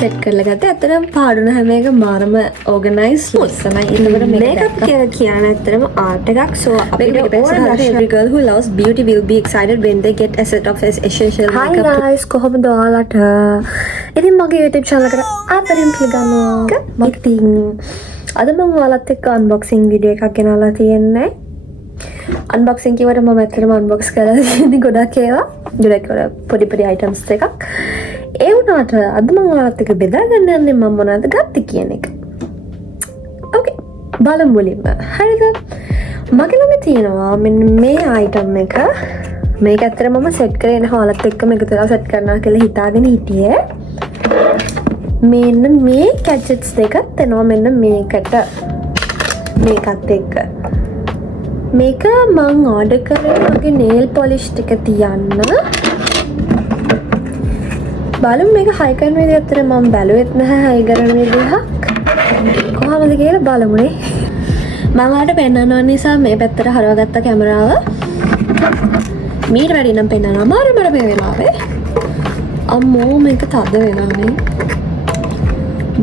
Set කරලා ගත්තා. අතරම පාඩුන හැම එක මාරම ඕගනයිස් ලස්සනයි. ඊළඟට මේකප් කියලා කියන ඇත්තටම ආර්ට් එකක්. so අපිට every girl who loves beauty will be excited when they get a set of essential makeup. Hi guys, කොහොමද ඔයාලට? ඉතින් මගේ YouTube channel එකට ආදරෙන් පිළිගන්නවා. ඉතින් අද මම ඔයාලත් එක්ක unboxing video එකක් ගෙනල්ලා තියෙන්නේ. unboxing කියවට මම ඇත්තටම unbox කරලා තියෙන්නේ ගොඩක් ඒවා. පොඩි items එකක්. ඒ වුණාට අද මම ඔයාලත් එක්ක බෙදා ගන්න යන්නේ මම මොනවද ගත්තේ කියන එක. ඕකේ. බලමු මුලින්ම. හරිද? මගේ ළඟ තියෙනවා මෙන්න මේ item එක. මේක ඇත්තට මම සෙට් කරේ නැහැ ඔයාලත් එක්කම එකතු කරලා සෙට් කරනවා කියලා හිතාගෙන හිටියේ. මෙන්න මේ gadgets දෙකත් එනවා මෙන්න මේකට. මේකත් එක්ක. මේක මං ඕඩර් කරේ මගේ nail polish ටික තියන්න. බලමු මේක හයි කරන විදිහ අතර මම බැලුවෙත් නැහැ හයි කරන විදිහක්. කොහොමද කියලා බලමුනේ. මම ඔයාලට පෙන්නන්න ඕන නිසා මේ පැත්තට හරවගත්ත කැමරාව. මීට වැඩි නම් පෙන්නන්න අමාරු මට මේ වෙලාවේ. අම්මෝ මේක තද වෙනවානේ.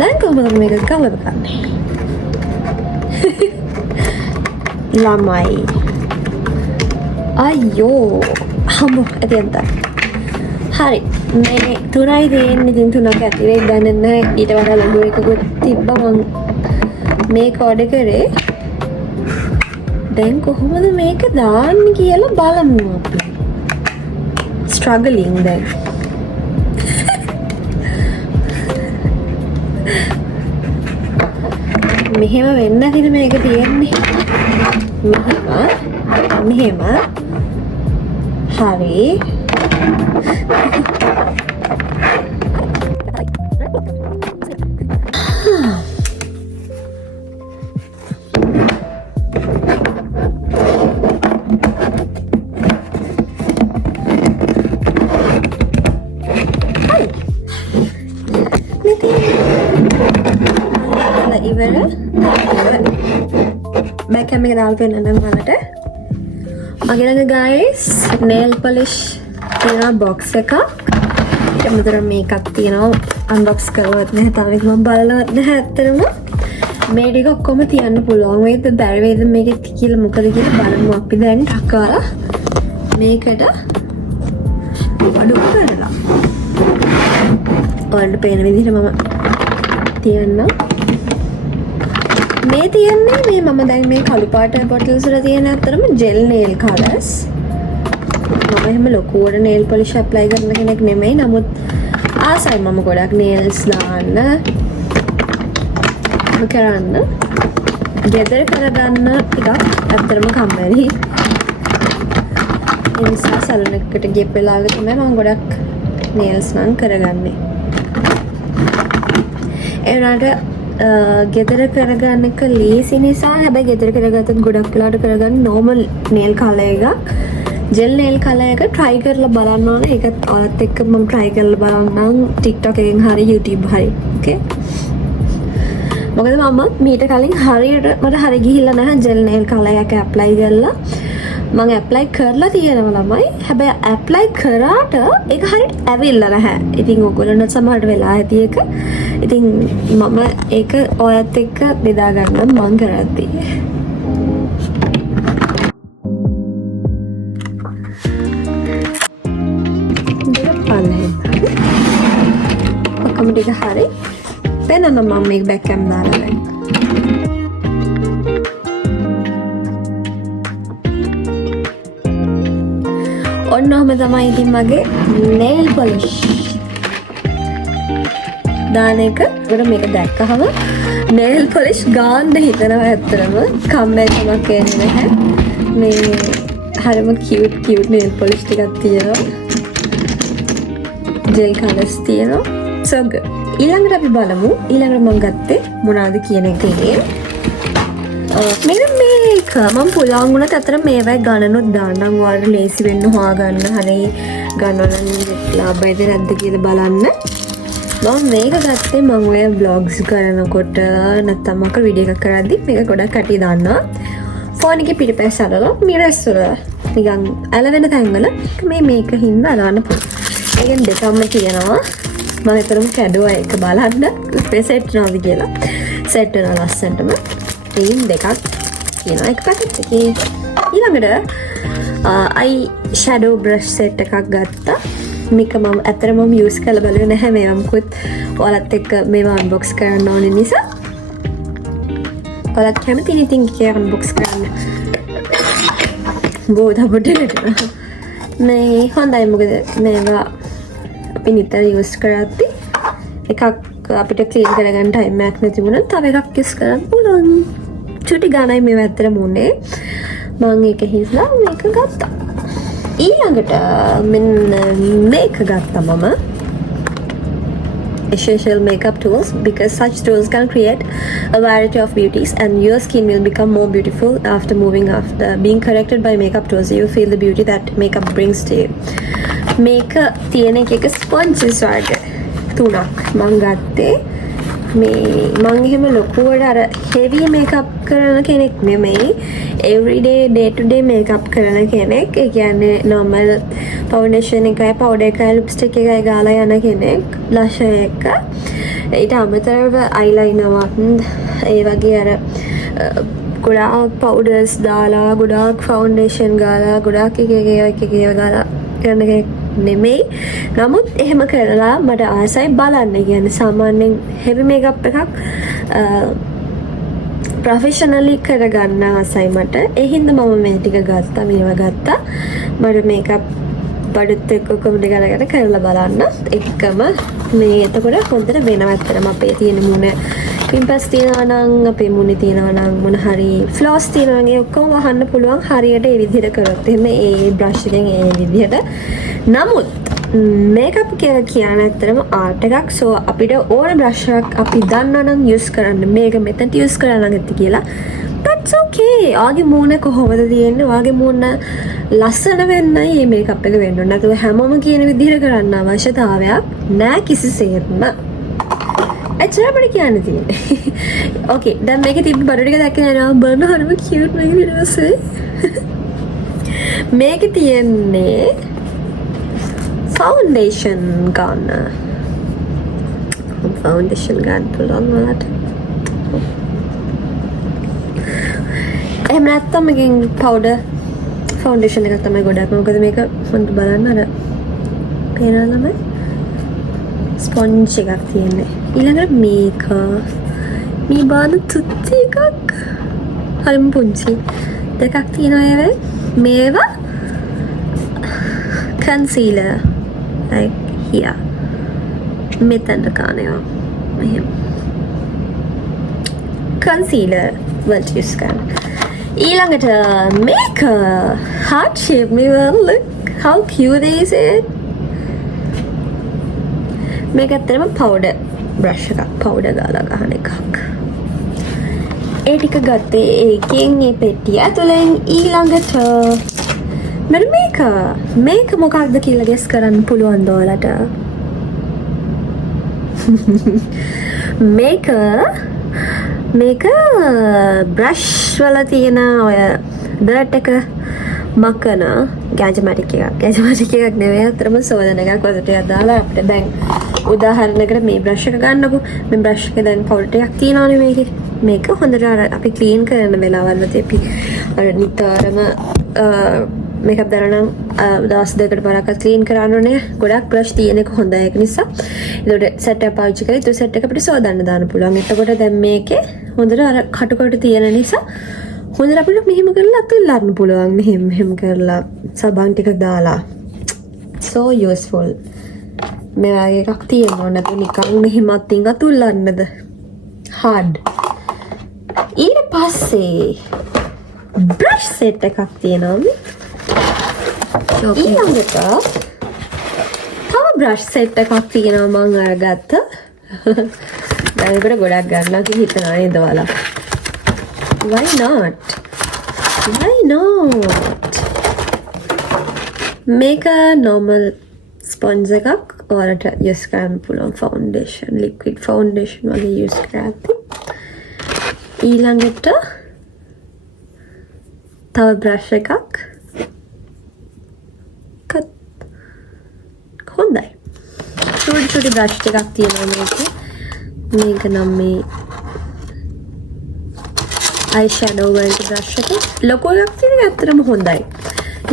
දැන් කොහොමද මේක ගලවගන්නේ? ළමයි. අයියෝ. හම්බෝ එතෙන්ට. හරි. මේ තුනයි තියෙන්නේ. ඉතින් තුනක් ඇතුලේ දැනෙන්නේ නැහැ. ඊට වඩා ලොකු එකකුත් තිබ්බා මං මේක ඕඩර් කරේ. දැන් කොහොමද මේක දාන්නේ කියලා බලමු අපි. struggling දැන්. මෙහෙම වෙන්න නැතිද මේක තියෙන්නේ. මෙහෙම. හරි. ඉවර බෑක් කැම එක දාලා පෙන්නන්නම් ඔයාලට. මගේ ළඟ guys nail polish තියෙනවා box එකක්. ඊට අමතරව මේකක් තියෙනවා unbox කරලවත් නැහැ තාම මම බලලවත් නැහැ ඇත්තටම. මේ ටික ඔක්කොම තියන්න පුළුවන් වේද බැරි වේද මේක කියලා මොකද කියලා බලමු අපි දැන් ටකාලා මේකට අඩු කරලා. ඔයාලට පේන විදිහට මම තියන්නම්. මේ තියන්නේ මේ මම දැන් මේ කළු පාට bottles වල තියෙන අතරම gel nail colors. මම එහෙම ලොකුවට nail polish apply කරන කෙනෙක් නෙමෙයි. නමුත් ආසයි මම ගොඩක් nails දාන්න. කරන්න. ගෙදර කරගන්න ටිකක් ඇත්තටම කම්මැලි. ඒ නිසා සැලුන් එකකට ගිය වෙලාවෙ තමයි මම ගොඩක් nails නම් කරගන්නේ. ඒ වුණාට ගෙදර කරගන්න එක ලේසි නිසා හැබැයි ගෙදර කරගත්තත් ගොඩක් වෙලාවට කරගන්න normal nail color එකක් gel nail color එක try කරලා බලන්න ඕනේ. ඒකත් ඔයත් එක්ක මම try කරලා බලන්නම් TikTok එකෙන් හරි YouTube හරි. okay මොකද මම මීට කලින් හරියට මට හරි ගිහිල්ලා නැහැ gel nail color එක apply කරලා. මම apply කරලා තියෙනවා ළමයි. හැබැයි apply කරාට ඒක හරියට ඇවිල්ලා නැහැ. ඉතින් ඔයගොල්ලන්ට සමහරට වෙලා ඇති එක. ඉතින් මම ඒක ඔයත් එක්ක බෙදා ගන්නම් මං කරද්දී. දෙක පල්ලේ. ඔක්කොම ටික හරි. පෙන්නන්න මම මේක බෑක් කැම් දාලා දැන්. ඔන්න ඔහම තමයි ඉතින් මගේ nail polish දාන එක. ඒකට මේක දැක්කහම nail polish ගාන්න හිතනවා ඇත්තටම. කම්මැලිකමක් එන්නේ නැහැ. මේ හරිම cute nail polish ටිකක් තියෙනවා. gel colors තියෙනවා. so good. ඊළඟට අපි බලමු ඊළඟට මම ගත්තේ මොනවද කියන එක ඉතින්. මේක මම පුළුවන් වුණත් අතර මේවයි ගණනුත් දාන්නම් ඔයාලට ලේසි වෙන්න හොයාගන්න. හරි ගණන ලාභයිද නැද්ද කියලා බලන්න. මම මේක ගත්තේ මම ඔය vlogs කරනකොට නැත්නම් මක වීඩියෝ එකක් කරද්දි මේක ගොඩක් කටි දාන්නවා. ෆෝන් එකේ පිටිපස්ස අරලා මිරර්ස් වල නිකන් ඇලවෙන තැන්වල මේක හින්දා දාන්න පුළුවන්. ඒකෙන් දෙකක්ම තියෙනවා. මම හිතනවා කැඩුවා ඒක බලන්න සෙට් වෙනවද කියලා. සෙට් වෙනවා ලස්සනටම. ක්‍රීම් දෙකක් තියෙනවා එක පැකට් එකේ. ඊළඟට අයි ෂැඩෝ බ්‍රෂ් සෙට් එකක් ගත්තා. මේක මම ඇත්තටම යූස් කරලා බලුවේ නැහැ. මේවා මුකුත් ඔයාලත් එක්ක මේවා අන්බොක්ස් කරන්න ඕනේ නිසා. ඔයාලත් කැමති ඉතින් ඒක අන්බොක්ස් කරන්න. බෝධා පොඩේට. මේ හොඳයි මොකද මේවා අපි නිතර යූස් කරද්දි එකක් අපිට ක්ලීන් කරගන්න ටයිම් එකක් නැති වුණොත් තව එකක් යූස් කරන්න පුළුවන්. චුටි ගානයි මේවා ඇත්තටම උනේ. මම ඒක හිස්ලා මේක ගත්තා. ඊළඟට මෙන්න මේක ගත්තා මම. Essential makeup tools because such tools can create a variety of beauties and your skin will become more beautiful after being corrected by makeup tools. You feel the beauty that makeup brings to you. මේක තියෙන එක ස්පොන්ජස් වගේ තුනක් මම ගත්තේ. මේ මම එහෙම ලොකුවට අර හෙවි මේකප් කරන කෙනෙක් නෙමෙයි. everyday day to day makeup කරන කෙනෙක්. ඒ කියන්නේ normal foundation එකයි powder එකයි lipstick එකයි ගාලා යන කෙනෙක්. blusher එක. ඊට අමතරව eyeliner ඒ වගේ අර ගොඩාක් powders දාලා ගොඩාක් foundation ගාලා ගොඩාක් එක ගාලා කරන කෙනෙක් නෙමෙයි. නමුත් එහෙම කරලා මට ආසයි බලන්න. කියන්නේ සාමාන්‍යයෙන් heavy makeup එකක් ප්‍රොෆෙෂනලි කරගන්න ආසයි මට. ඒ හින්දා මම මේ ටික ගත්තා. මේවා ගත්තා. මට මේකප් බඩත් එක්ක කොමඩ ගලකට කරලා බලන්න. එක්කම මේ එතකොට හොඳට වෙනවා. ඇත්තටම අපේ තියෙන මුණ පිම්පල්ස් තියෙනවා නම් අපේ මුණේ තියෙනවා නම් මොන හරි ෆ්ලෝස් තියෙනවා වගේ ඔක්කොම වහන්න පුළුවන්. හරියට ඒ විදිහට කරොත් එහෙම ඒ බ්‍රෂ් එකෙන් ඒ විදිහට. නමුත් මේකප් කියලා කියන ඇත්තටම ආර්ට් එකක්. සෝ අපිට ඕන බ්‍රෂ් එකක් අපි දන්නා නම් යූස් කරන්න. මේක මෙතනට යූස් කරන්න නැති කියලා. that's okay. ආගේ මූණ කොහොමද තියෙන්නේ? වාගේ මූණ ලස්සන වෙන්නයි මේ මේකප් එක වෙන්න ඕනේ. නැතුව හැමෝම කියන විදිහට කරන්න අවශ්‍යතාවයක් නෑ කිසිසේත්ම. ඇත්තට අපිට කියන්න තියෙන්නේ. okay. දැන් මේකේ තිබ්බ බඩ ටික දැක්කේ නේද? බලන්න හරිම cute මේක විදිහට. මේකේ තියෙන්නේ foundation ගන්න පුළුවන් වලට. එහෙම නැත්නම් මේකෙන් powder foundation එකක් තමයි ගොඩක්. මොකද මේක හොඳ බලන්න අර පේනවා ළමයි ස්පොන්ජ් එකක් තියෙන්නේ. ඊළඟට මේක මේ බාන තුත්ති එකක් හරිම පුංචි දෙකක් තියෙනවා. මේවා concealer like here මෙතන කානවා මෙහෙම concealer වලට use කරන්න. ඊළඟට මේක heart shape mirror. Look how cute is it. මේක ඇත්තටම powder brush එකක්. powder ගාලා ගහන එකක්. ඒ ටික ගත්තේ ඒකෙන් මේ පෙට්ටිය ඇතුලෙන්. ඊළඟට මම මේක මොකක්ද කියලා guess කරන්න පුළුවන්ද ඔයාලට? මේක බ්‍රෂ් වල තියෙන ඔය ඩර්ට් එක මකන ගැජමැටික් එකක්. ගැජමැටික් එකක් නෙවෙයි අතරම සෝදන එකක්. වලට දාලා අපිට දැන් උදාහරණයකට මේ බ්‍රෂ් එක ගන්නකො. මේ බ්‍රෂ් එක දැන් පවුඩර් ටිකක් තියෙනවනේ මේකේ. මේක හොඳට අපි ක්ලීන් කරන වෙලාවල් වලදී අපි අර නිතරම මේකප් දාලා දවස් දෙකකට පරක් ක්ලීන් කරන්න ඕනේ. ගොඩක් බ්‍රෂ් තියෙන එක හොඳයි. ඒක නිසා ඒකට සෙට් එක පාවිච්චි කරලා ඒ සෙට් එක අපිට සෝදන්න දාන්න පුළුවන්. එතකොට දැන් මේකේ හොඳට අර කටුකොට තියෙන නිසා හොඳට අපිට මෙහෙම කරලා අතුල්ලන්න පුළුවන්. මෙහෙම කරලා සබන් ටික දාලා so useful. මේ වගේ එකක් තියෙනවා. නැත්නම් නිකන් මෙහෙම අතින් අතුල්ලන්නද hard. ඊට පස්සේ brush set එකක් තියෙනවා. ඊළඟට තව brush set එකක් තියෙනවා මම අරගත්තා. දැන් ඒකට ගොඩක් ගන්නවා කියලා හිතනවා නේද ඔයාලා? Why not? මේක normal sponge එකක්. ඔයාලට use කරන්න පුළුවන් foundation, liquid foundation වගේ use කරද්දී. ඊළඟට තව brush එකක්. හොඳයි. චුටි බ්‍රෂ් එකක් තියෙනවා මේකේ. මේක නම් මේ අයි ෂැඩෝ වලට බ්‍රෂ් එක. ලොකු එකක් තියෙන එක ඇත්තටම හොඳයි.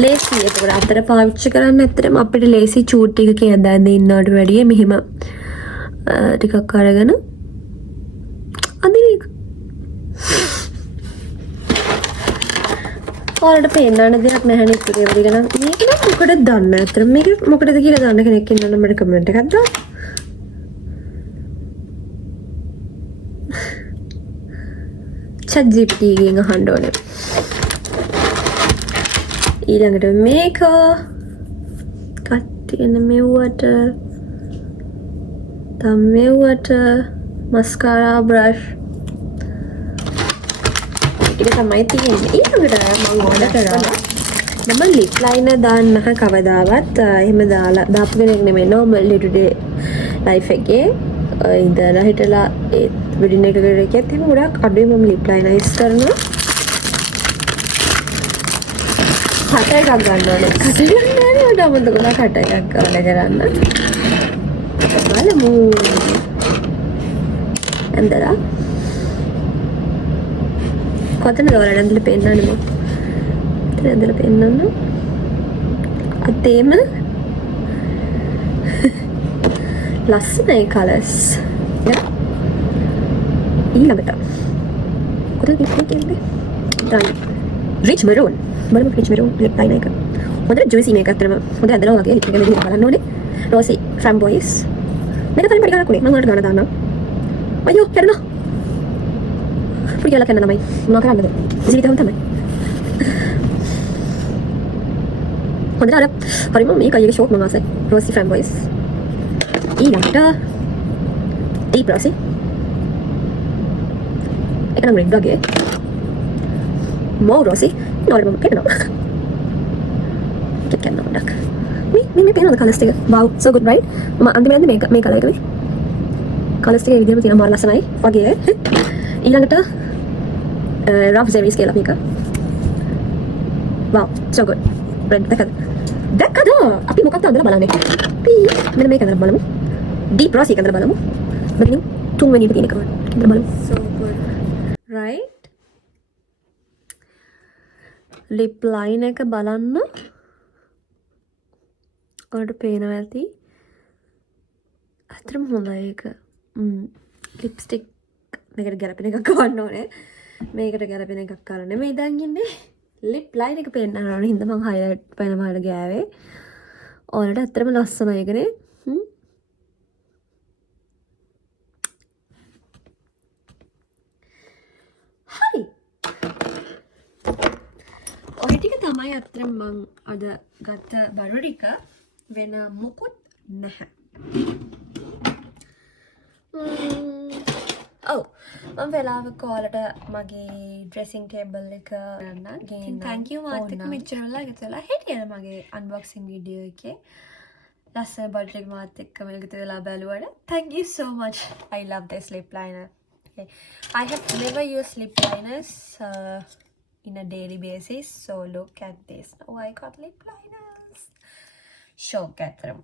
ලේසි. ඒකට අතර පාවිච්චි කරන්න ඇත්තටම අපිට ලේසි චූට් ටික කියන්න ඉන්නවට වැඩිය මෙහෙම ටිකක් අරගෙන අදින එක. ඔයාලට පේන්න දෙයක් නැහැ නේ ඉතින් ඒක ගැන. මේක නම් මොකටද දන්න ඇත්තට මේක මොකටද කියලා දන්න කෙනෙක් ඉන්නවනම් මට කමෙන්ට් එකක් දාන්න. ChatGPT ගෙන් අහන්න ඕනේ. ඊළඟට මේක කට්ටියන මෙව්වට තම මෙව්වට මස්කාරා බ්‍රෂ් ටික තමයි තියෙන්නේ. ඊළඟට මම ඕඩර් කරා මම ලිප් ලයිනර් දාන්න නැහැ කවදාවත්. එහෙම දාපු කෙනෙක් නෙමෙයි normal day to day life එකේ ඉඳලා හිටලා ඒ වෙඩින් එක කරේකෙත් එහෙම ගොඩක් අඩුයි මම ලිප් ලයිනර් යූස් කරනවා. කට එකක් ගන්න ඕනේ. කට එකක් නෑනේ මට අමතක වුණා කට එකක් ඕන කරන්න. බලමු. ඇන්දලා කොතනද ඔයාලට ඇඳලා පෙන්නන්නේ මම? එතන ඇඳලා පෙන්නන්න. අතේම ලස්සනයි කලර්ස්. ඊළඟට කොතනද කියන්නේ? රිච් මරූන්. බලමු රිච් මරූන් ලිප් ලයිනර් එක. හොඳට ජුයිසි මේක අතරම. හොඳ ඇඳලා වගේ ලිප් එක මෙහෙම බලන්න ඕනේ. රෝසි ෆ්‍රැම්බෝයිස්. මේක තමයි පරිගණක කුනේ. මම ඔයාලට ගන්න දාන්නම්. අයියෝ හැරෙනවා. පුරියලා කරන්න තමයි. මොනවා කරන්නද? ජීවිතේ තමයි. හොඳට අර හරිම මේක අයියගේ ෂෝට් මම ආසයි. රෝසි ෆ්‍රැම්බෝයිස්. ඊළඟට ඩීප් රෝසි. ඒක නම් රෙඩ් වගේ. මෝ රෝසි. නෝරම පේනවා. කෙක් කරනවා ඩක්. මේ පේනවද කලර්ස් ටික? wow so good right? මම අන්තිමට මේ කලර් එක මේ. කලර්ස් ටික ඒ විදිහම තියෙනවා මාර ලස්සනයි වගේ. ඊළඟට රෆ් සෙරීස් කියලා මේක. wow so good. red දැක්කද? අපි මොකක්ද අඳලා බලන්නේ? මෙන්න මේක අඳලා බලමු. deep rosy එක අඳලා බලමු. මෙතනින් තුන්වෙනි එක තියෙන එක අඳලා බලමු. so good right? lip line එක බලන්න. ඔයාලට පේනවා ඇති. අතරම හොඳයි ඒක. ලිප්ස්ටික් මේකට ගැලපෙන එකක් ගන්න ඕනේ. මේකට ගැලපෙන එකක් කරන්න නෙමෙයි දැන් ඉන්නේ. ලිප් ලයින් එක පෙන්නන්න ඕනේ. හින්දා මම හයිලයිට් පෙන්න මාලා ගෑවේ. ඔයාලට අතරම ලස්සනයි ඒකනේ. හරි. ඔය ටික තමයි අතරම මම අද ගත්ත බඩු ටික. වෙන මොකුත් නැහැ. ඔව් මම වෙලාවක ඔයාලට මගේ ඩ්‍රෙසින් ටේබල් එක ගන්න ගේන්න. thank you මාත් එක්ක මෙච්චර වෙලා එකතු වෙලා හිටියද මගේ අන්බොක්සින් වීඩියෝ එකේ. ලස්සන බඩු ටික මාත් එක්ක එකතු වෙලා බැලුවට. thank you so much. I love this lip liner. Okay. I have never used lip liners in a daily basis. So look at this. Oh, I got lip liners. Shock at them.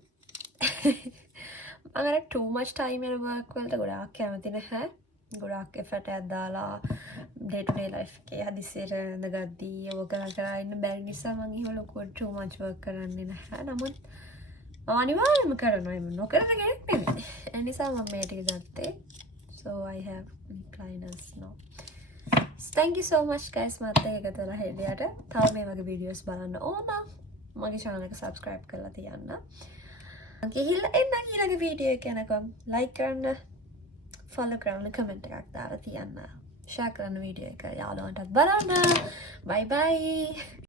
I'm gonna too much time in work වලට ගොඩාක් කැමති නැහැ. ගොඩාක් effort එකක් දාලා day to day life එකේ හදිසියට නැගද්දී ඔක කරලා ඉන්න බැරි නිසා මම එහෙම ලොකු too much work කරන්නේ නැහැ. නමුත් අනිවාර්යයෙන්ම කරනවා. එහෙම නොකරන කෙනෙක් නෙමෙයි. ඒ නිසා මම මේ ටික ගත්තේ. So I have lip liners now. So thank you so much guys මාත් එක්ක එකතු වෙලා හිටියට. තව මේ වගේ videos බලන්න ඕන නම් මගේ channel එක subscribe කරලා තියන්න. ගිහිල්ලා එන්න ඊළඟ වීඩියෝ එක යනකම් like කරන්න, follow කරන්න, comment එකක් දාලා තියන්න. share කරන්න වීඩියෝ එක යාළුවන්ටත් බලන්න. bye bye.